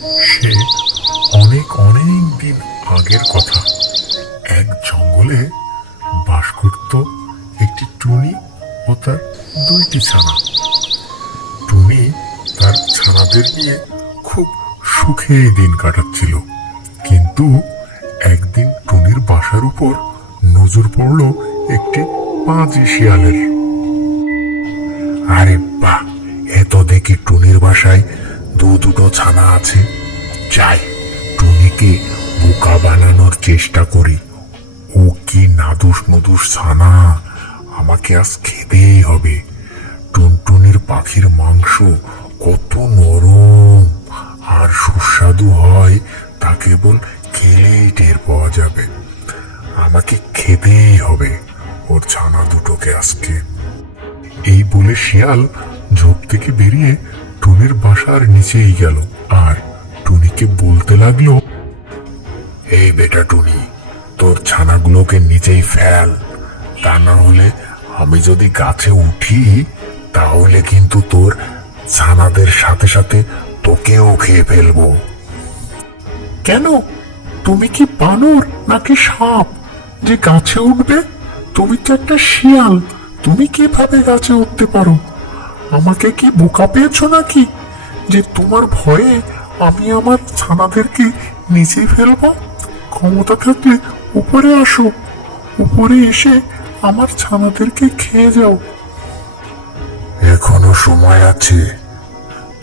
সে অনেক অনেক দিন আগের কথা। এক জঙ্গলে বাস করত একটি টুনি ও তার দুইটি ছানা। টুনি তার ছানাদের নিয়ে খুব সুখে দিন কাটাচ্ছিল, কিন্তু একদিন টুনির বাসার উপর নজর পড়ল একটি পাজি শিয়ালের। আরে বাহ, এত দেখি টুনির বাসায় দুটো ছানা আছে। যাই, টুনিকে বোকা বানানোর চেষ্টা করি। ও কি নাদুস নদুস ছানা, আমাকে আজ খেতেই হবে। টুনটুনির পাখির মাংস কত নরম আর সুস্বাদু হয়, তা কেবল খেলেই টের পাওয়া যাবে। আমাকে খেতেই হবে ওর ছানা দুটোকে আজকে। এই বলে শিয়াল ঝোপ থেকে বেরিয়ে টুনির বাসার নিচেই গেল আর টুনিকে বলতে লাগলো, এই বেটা টুনি, তোর ছানাগুলোকে নিচেই ফেল, তা না হলে আমি যদি গাছে উঠি তাহলে কিন্তু তোর ছানাদের সাথে সাথে তোকেও খেয়ে ফেলবো। কেন, তুমি কি বানর নাকি সাপ যে গাছে উঠবে? তুমি তো একটা শিয়াল, তুমি কিভাবে গাছে উঠতে পারো? আমাকে কি বোকা পেয়েছো নাকি যে তোমার ভয়ে আমি আমার ছানাদেরকে নিচে ফেলবো? ক্ষমতা থাকলে উপরে আসো, উপরে এসে আমার ছানাদেরকে খেয়ে যাও। এখনো সময় আছে,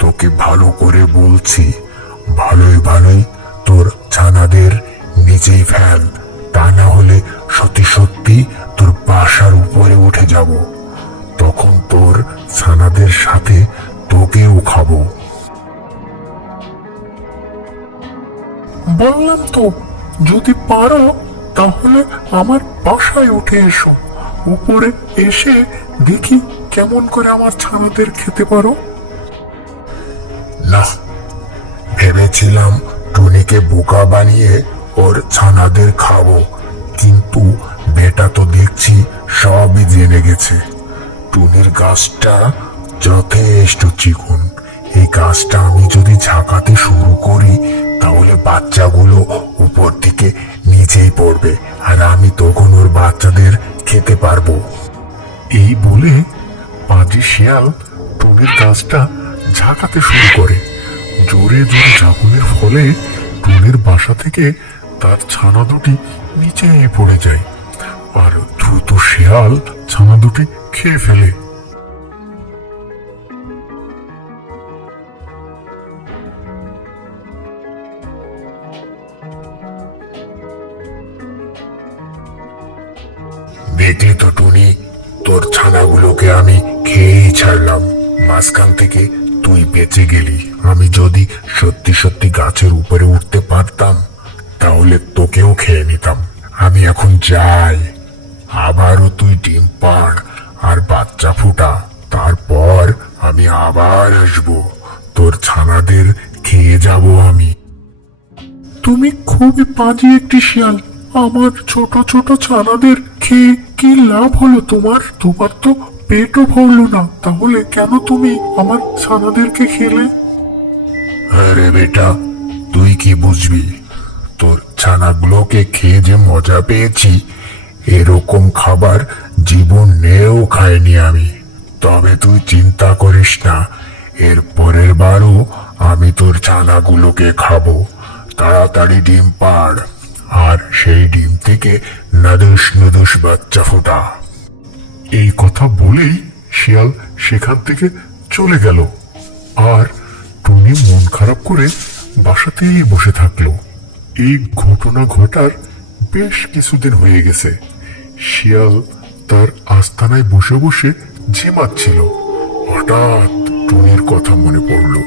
তোকে ভালো করে বলছি, ভালোই ভালোই তোর ছানাদের নিচেই ফেল, তা না হলে সত্যি সত্যি তোর বাসার উপরে উঠে যাব। তখন তোর ছানাদের সাথে তোকেও খাবো। বললাম তো, যদি পারো তাহলে আমার বাসায় উঠে এসো, উপরে এসে দেখি কেমন করে আমার ছানাদের খেতে পারো। না, ভেবেছিলাম টুনিকে বোকা বানিয়ে ওর ছানাদের খাবো, কিন্তু বেটা তো দেখছি সবই জেনে গেছে। টুনির গাছটা যথেষ্ট চিকন, এই গাছটা আমি যদি ঝাঁকাতে শুরু করি তাহলে বাচ্চাগুলো উপর থেকে নিচেই পড়বে আর আমি তখন ওর বাচ্চাদের খেতে পারবো। এই বলে পাজি শিয়াল টুনির গাছটা ঝাঁকাতে শুরু করে। জোরে জোরে ঝাঁকুনির ফলে টুনির বাসা থেকে তার ছানা দুটি নিচে পড়ে যায় আর দ্রুত শিয়াল ছানা দুটি খেয়ে ফেলে। দেখলি তো টুনি, তোর ছানাগুলোকে আমি খেয়েই ছাড়লাম, মাঝখান থেকে তুই বেঁচে গেলি। আমি যদি সত্যি সত্যি গাছের উপরে উঠতে পারতাম তাহলে তোকেও খেয়ে নিতাম। আমি এখন যাই, আবারও তুই ডিম পাড় আর বাচ্চা ফুটা, তারপর আমি আবার আসবো, তোর ছানাদের খেয়ে যাব আমি। তুমি খুবই পাজি একটি শিয়াল, আমার ছোট ছোট ছানাদের খেয়ে কি লাভ হলো তোমার? তোমার তো পেটও ভরলো না, তাহলে কেন তুমি আমার ছানাদেরকে খেলে? আরে বেটা, তুই কি বুঝবি? তোর ছানাগুলোকে খেয়ে যে মজা পেয়েছি, এরকম খাবার জীবনেও খাইনি আমি। তবে তুই চিন্তা করিস না, এর পরের বারও আমি তোর ছানাগুলোকে খাবো। তাড়াতাড়ি ডিম পাড় আর সেই ডিম থেকে নাদুস নাদুস বাচ্চা ফোটা। এই কথা বলেই শিয়াল সেখান থেকে চলে গেল আর টুনি মন খারাপ করে বাসাতেই বসে থাকলো। এই ঘটনা ঘটার বেশ কিছুদিন হয়ে গেছে। শিয়াল তার আস্তানায় বসে বসে ঝিমাচ্ছিল। হঠাৎ টুনির কথা মনে পড়লো।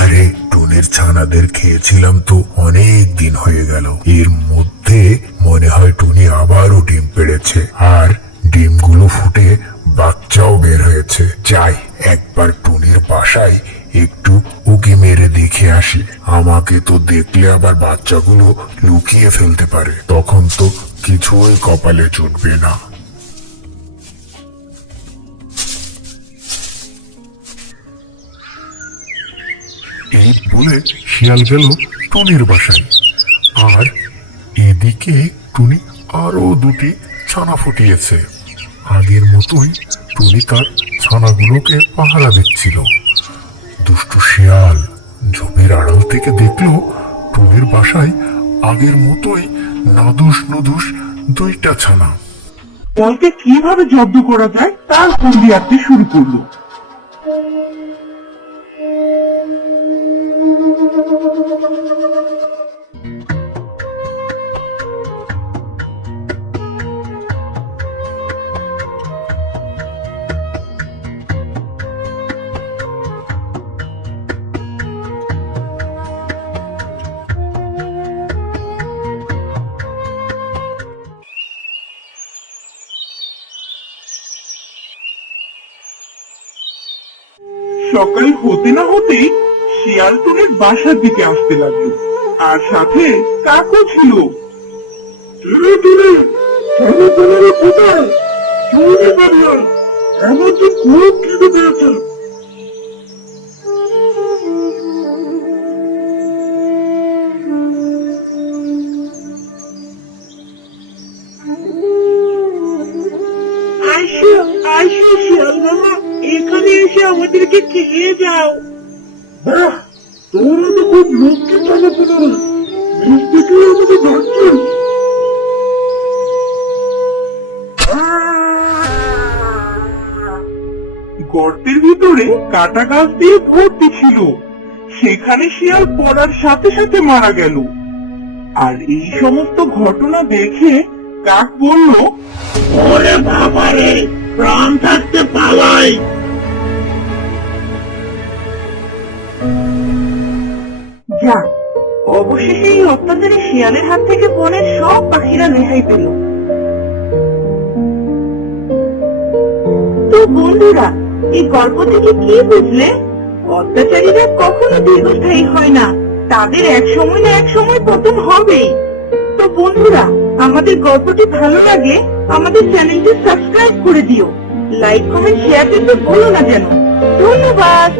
আরে, টুনির ছানাদের খেয়েছিলাম তো অনেক দিন হয়ে গেল, এর মধ্যে মনে হয় টুনি আবারও ডিম পেড়েছে আর ডিমগুলো ফুটে বাচ্চাও বের হয়েছে। যাই, একবার টুনির বাসায় একটু উকি মেরে দেখে আসি। আমাকে তো দেখলে আবার বাচ্চাগুলো লুকিয়ে ফেলতে পারে, তখন তো কিছুই কপালে জুটবে না। এই বলে শিয়াল গেল টুনির বাসায়। আর এদিকে টুনি আরো দুটি ছানা ফুটিয়েছে। আগের মতোই টুনি তার ছানাগুলোকে পাহারা দিচ্ছিল। দুষ্টু শিয়াল ঝোপের আড়াল থেকে দেখলো টুনির বাসায় আগের মতোই নাদুস নুদুস দুইটা ছানা। বলকে কিভাবে জব্দ করা যায় তার ফন্দি আঁকতে শুরু করলো। সকাল হতে না হতেই শিয়াল টুনির বাসার দিকে আসতে লাগলো, আর সাথে কাকও ছিল। আমার যে খুব খিদে পেয়েছে। আইসো আইসো শিয়াল মামা, এখানে এসে আমাদেরকে খেয়ে যাও। বাহ, তোমরা তো খুব লক্ষ্মী ছানা পুরো, নিজ থেকে আমাকে ডাকছিস। গর্তের ভিতরে কাটা গাছ দিয়ে ভর্তি ছিল, সেখানে শিয়াল পড়ার সাথে সাথে মারা গেল। আর এই সমস্ত ঘটনা দেখে কাক বলল, ওরে বাবারে, প্রাণ থাকতে পালাই। যা, অবশেষে এই অত্যাচারী শিয়ালের হাত থেকে বনের সব পাখিরা রেহাই পেল। তো বন্ধুরা, এই গল্প থেকে কি বুঝলে? অত্যাচারীরা কখনো দীর্ঘস্থায়ী হয় না, তাদের এক সময় না এক সময় পতন হবেই। তো বন্ধুরা, আমাদের গল্পটি ভালো লাগে আমাদের চ্যানেলটি সাবস্ক্রাইব করে দিও, লাইক কমেন্ট শেয়ার করতে ভুলো না যেন। ধন্যবাদ।